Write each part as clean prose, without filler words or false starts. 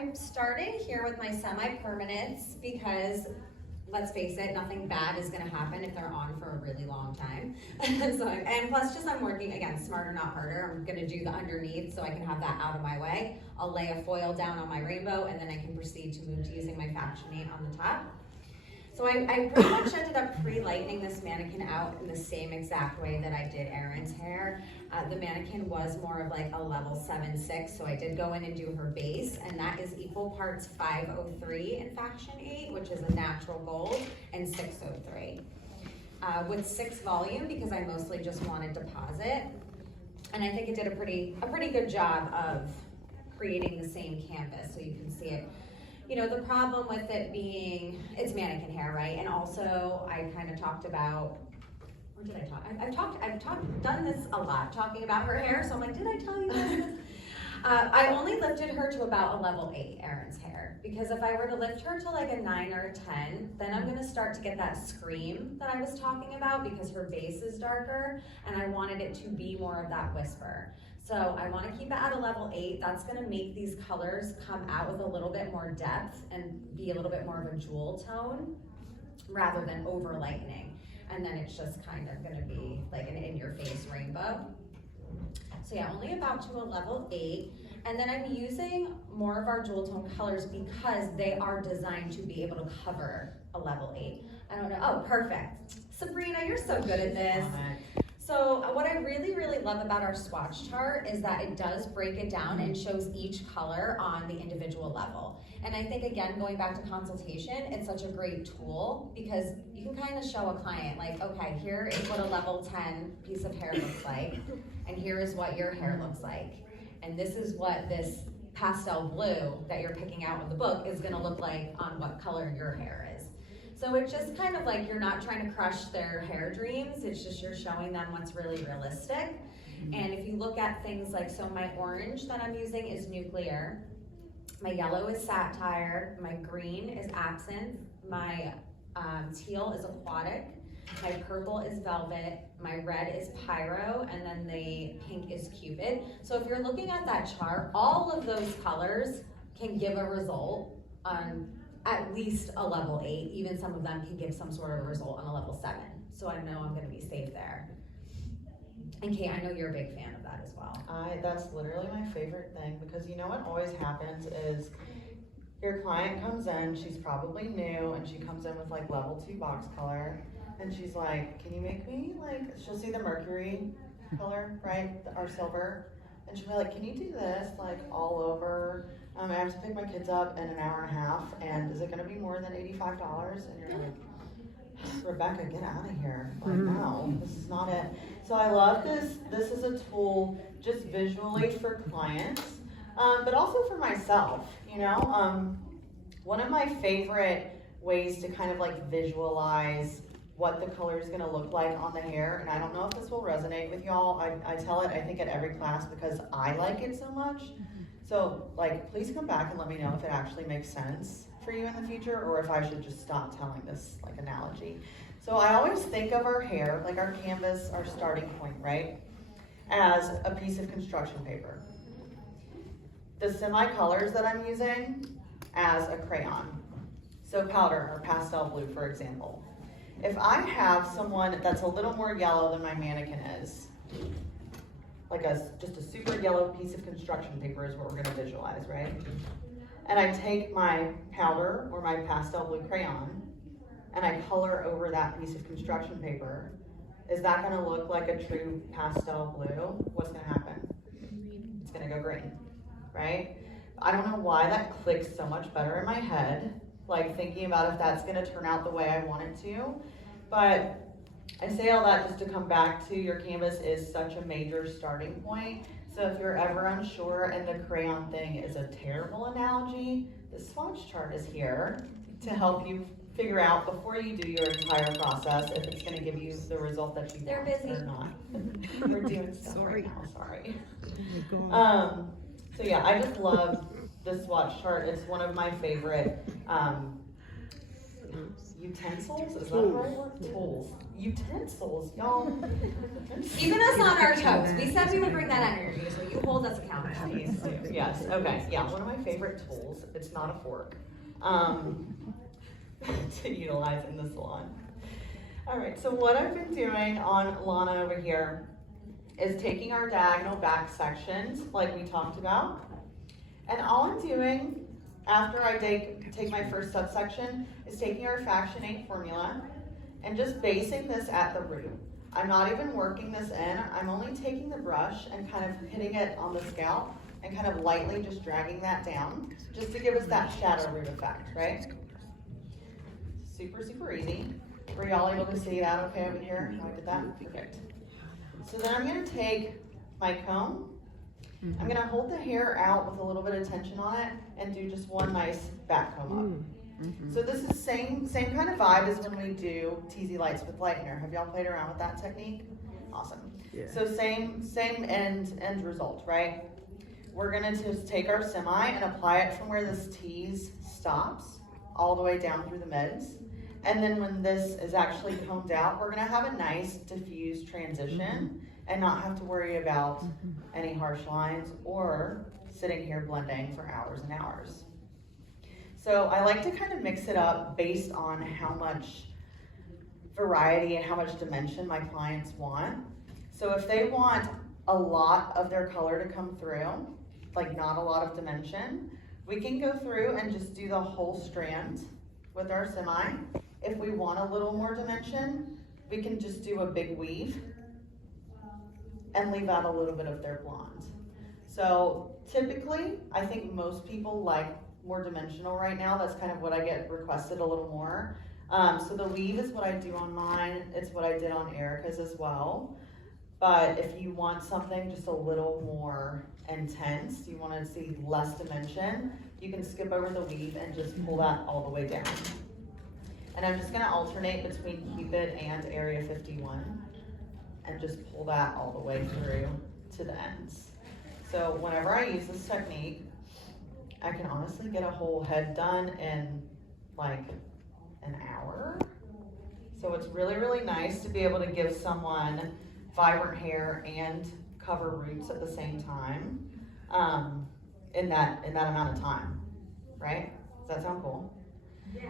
I'm starting here with my semi-permanents because, let's face it, nothing bad is gonna happen if they're on for a really long time. And plus, just I'm working, again, smarter, not harder. I'm gonna do the underneath so I can have that out of my way. I'll lay a foil down on my rainbow, and then I can proceed to move to using my Factionate on the top. So I pretty much ended up pre-lightening this mannequin out in the same exact way that I did Erin's hair. The mannequin was more of like a level 7-6, so I did go in and do her base, and that is equal parts 503 in Factionate, which is a natural gold, and 603. With 6 volume, because I mostly just wanted deposit, and I think it did a pretty good job of creating the same canvas, so you can see it. You know, the problem with it being, it's mannequin hair, right? And also, I kind of talked about, or did I talk? I've done this a lot, talking about her hair, so I'm like, did I tell you guys this? I only lifted her to about a level 8, Erin's hair, because if I were to lift her to like a 9 or a 10, then I'm gonna start to get that scream that I was talking about because her base is darker, and I wanted it to be more of that whisper. So I want to keep it at a level 8. That's going to make these colors come out with a little bit more depth and be a little bit more of a jewel tone rather than over lightening. And then it's just kind of going to be like an in-your-face rainbow. So yeah, only about to a level 8. And then I'm using more of our jewel tone colors because they are designed to be able to cover a level 8. I don't know. Oh, perfect. Sabrina, you're so good at this. So what I really, really love about our swatch chart is that it does break it down and shows each color on the individual level. And I think, again, going back to consultation, it's such a great tool because you can kind of show a client like, okay, here is what a level 10 piece of hair looks like, and here is what your hair looks like. And this is what this pastel blue that you're picking out of the book is gonna look like on what color your hair is. So it's just kind of like you're not trying to crush their hair dreams, it's just you're showing them what's really realistic. And if you look at things like, so my orange that I'm using is nuclear, my yellow is satire, my green is absinthe, my teal is aquatic, my purple is velvet, my red is pyro, and then the pink is cupid. So if you're looking at that chart, all of those colors can give a result on at least a level 8, even some of them can give some sort of a result on a level 7. So I know I'm gonna be safe there. And Kate, I know you're a big fan of that as well. That's literally my favorite thing because you know what always happens is your client comes in, she's probably new, and she comes in with like level 2 box color, and she's like, can you make me like, she'll see the mercury color, right, our silver, and she'll be like, can you do this like all over? I have to pick my kids up in an hour and a half, and is it gonna be more than $85? And you're like, Rebecca, get out of here. Like, no, this is not it. So I love this. This is a tool just visually for clients, but also for myself, you know. One of my favorite ways to kind of like visualize what the color is gonna look like on the hair, and I don't know if this will resonate with y'all. I tell it, I think, at every class because I like it so much. So like, please come back and let me know if it actually makes sense for you in the future or if I should just stop telling this like analogy. So I always think of our hair, like our canvas, our starting point, right, as a piece of construction paper. The semi-colors that I'm using as a crayon. So powder or pastel blue, for example. If I have someone that's a little more yellow than my mannequin is, like just a super yellow piece of construction paper is what we're gonna visualize, right? And I take my powder or my pastel blue crayon and I color over that piece of construction paper. Is that gonna look like a true pastel blue? What's gonna happen? It's gonna go green, right? I don't know why that clicks so much better in my head, like thinking about if that's gonna turn out the way I want it to, but I say all that just to come back to your canvas is such a major starting point. So if you're ever unsure and the crayon thing is a terrible analogy, the swatch chart is here to help you figure out before you do your entire process if it's going to give you the result that you want or not. We're doing stuff right now, sorry. So yeah, I just love the swatch chart. It's one of my favorite utensils, is that the right word? Tools. Utensils, y'all. Keeping us on our toes. We said we would bring that energy, so you hold us accountable. Yes, okay, yeah, one of my favorite tools, it's not a fork, to utilize in the salon. All right, so what I've been doing on Lana over here is taking our diagonal back sections, like we talked about, and all I'm doing after I take my first subsection is taking our Faction 8 formula and just basing this at the root. I'm not even working this in, I'm only taking the brush and kind of hitting it on the scalp and kind of lightly just dragging that down, just to give us that shadow root effect, right? Super, super easy. Were y'all able to see that okay over here, how I did that? Perfect. So then I'm gonna take my comb, I'm gonna hold the hair out with a little bit of tension on it and do just one nice back comb up. So this is same kind of vibe as when we do TZ lights with lightener. Have y'all played around with that technique? Awesome. Yeah. So same end result, right? We're gonna just take our semi and apply it from where this tease stops all the way down through the mids. And then when this is actually combed out, we're gonna have a nice diffused transition and not have to worry about any harsh lines or sitting here blending for hours and hours. So I like to kind of mix it up based on how much variety and how much dimension my clients want. So if they want a lot of their color to come through, like not a lot of dimension, we can go through and just do the whole strand with our semi. If we want a little more dimension, we can just do a big weave and leave out a little bit of their blonde. So typically, I think most people like more dimensional right now. That's kind of what I get requested a little more. So the weave is what I do on mine. It's what I did on Erica's as well. But if you want something just a little more intense, you want to see less dimension, you can skip over the weave and just pull that all the way down. And I'm just gonna alternate between Cupid and Area 51 and just pull that all the way through to the ends. So whenever I use this technique, I can honestly get a whole head done in like an hour. So it's really, really nice to be able to give someone vibrant hair and cover roots at the same time in that amount of time, right? Does that sound cool?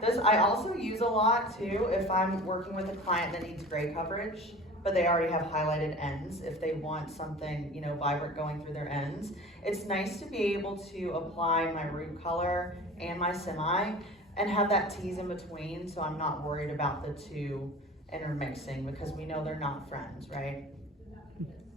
This I also use a lot too if I'm working with a client that needs gray coverage, but they already have highlighted ends. If they want something, you know, vibrant going through their ends, it's nice to be able to apply my root color and my semi and have that tease in between, so I'm not worried about the two intermixing because we know they're not friends, right?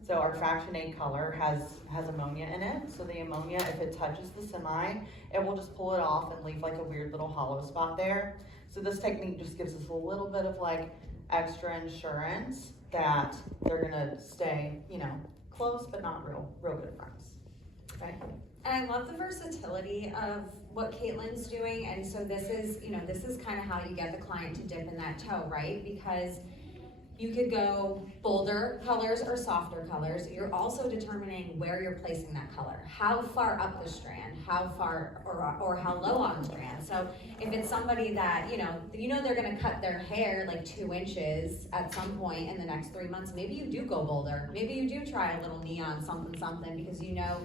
So our Faction 8 color has ammonia in it. So the ammonia, if it touches the semi, it will just pull it off and leave like a weird little hollow spot there. So this technique just gives us a little bit of like extra insurance that they're gonna stay, you know, close but not real good friends, right? And I love the versatility of what Caitlin's doing. And so this is kind of how you get the client to dip in that toe, right? Because you could go bolder colors or softer colors. You're also determining where you're placing that color. How far up the strand, how far or how low on the strand. So if it's somebody that, you know they're gonna cut their hair like 2 inches at some point in the next 3 months, maybe you do go bolder. Maybe you do try a little neon something because you know,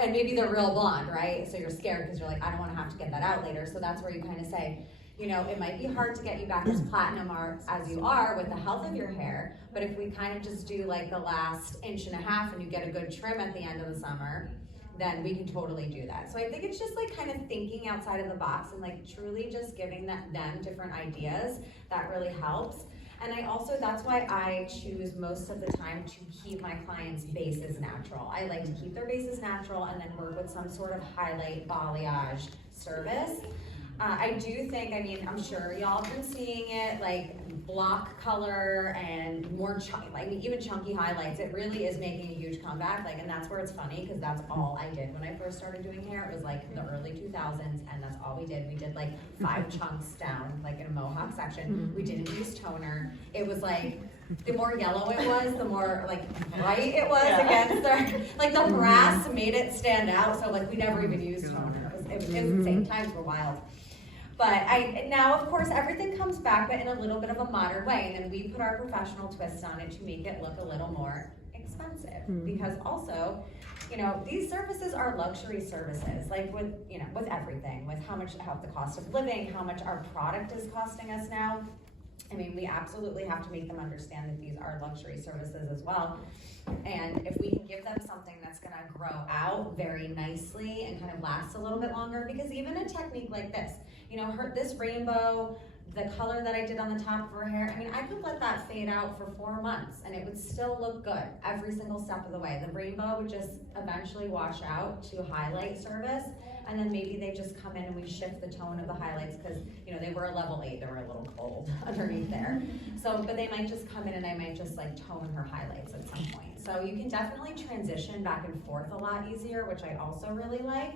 and maybe they're real blonde, right? So you're scared because you're like, I don't wanna have to get that out later. So that's where you kind of say, you know, it might be hard to get you back as platinum as you are with the health of your hair, but if we kind of just do like the last 1.5 inches and you get a good trim at the end of the summer, then we can totally do that. So I think it's just like kind of thinking outside of the box and like truly just giving them different ideas that really helps. And that's why I choose most of the time to keep my clients' bases natural. I like to keep their bases natural and then work with some sort of highlight balayage service. I do think, I mean, I'm sure y'all have been seeing it, like block color and more even chunky highlights. It really is making a huge comeback, and that's where it's funny, because that's all I did when I first started doing hair. It was like the early 2000s, and that's all we did. We did like 5 chunks down, like in a mohawk section. We didn't use toner. It was like, the more yellow it was, the more like bright it was against like the brass made it stand out. So like we never even used toner. It was insane. Times were wild. But now of course, everything comes back, but in a little bit of a modern way, and then we put our professional twist on it to make it look a little more expensive. Because also, you know, these services are luxury services, like with, you know, with everything, with how the cost of living, how much our product is costing us now. I mean, we absolutely have to make them understand that these are luxury services as well. And if we can give them something that's gonna grow out very nicely and kind of last a little bit longer, because even a technique like this, you know, this rainbow, the color that I did on the top of her hair, I mean, I could let that fade out for 4 months and it would still look good every single step of the way. The rainbow would just eventually wash out to highlight service, and then maybe they just come in and we shift the tone of the highlights because, you know, they were a level 8, they were a little cold underneath there. So, but they might just come in and I might just like tone her highlights at some point. So you can definitely transition back and forth a lot easier, which I also really like.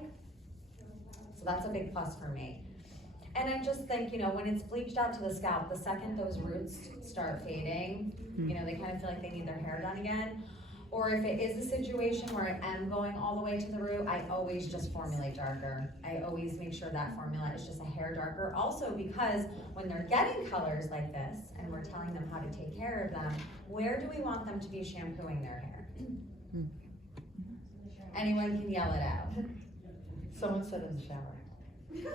So that's a big plus for me. And I just think, you know, when it's bleached out to the scalp, the second those roots start fading, you know, they kind of feel like they need their hair done again. Or if it is a situation where I am going all the way to the root, I always just formulate darker. I always make sure that formula is just a hair darker. Also because when they're getting colors like this, and we're telling them how to take care of them, where do we want them to be shampooing their hair? Anyone can yell it out. Someone said in the shower.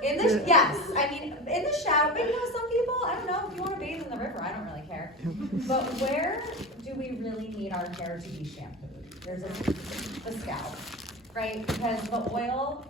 Yes, I mean, in the shower, but you know, some people, I don't know, if you want to bathe in the river, I don't really care. But where do we really need our hair to be shampooed? There's the scalp, right? Because the oil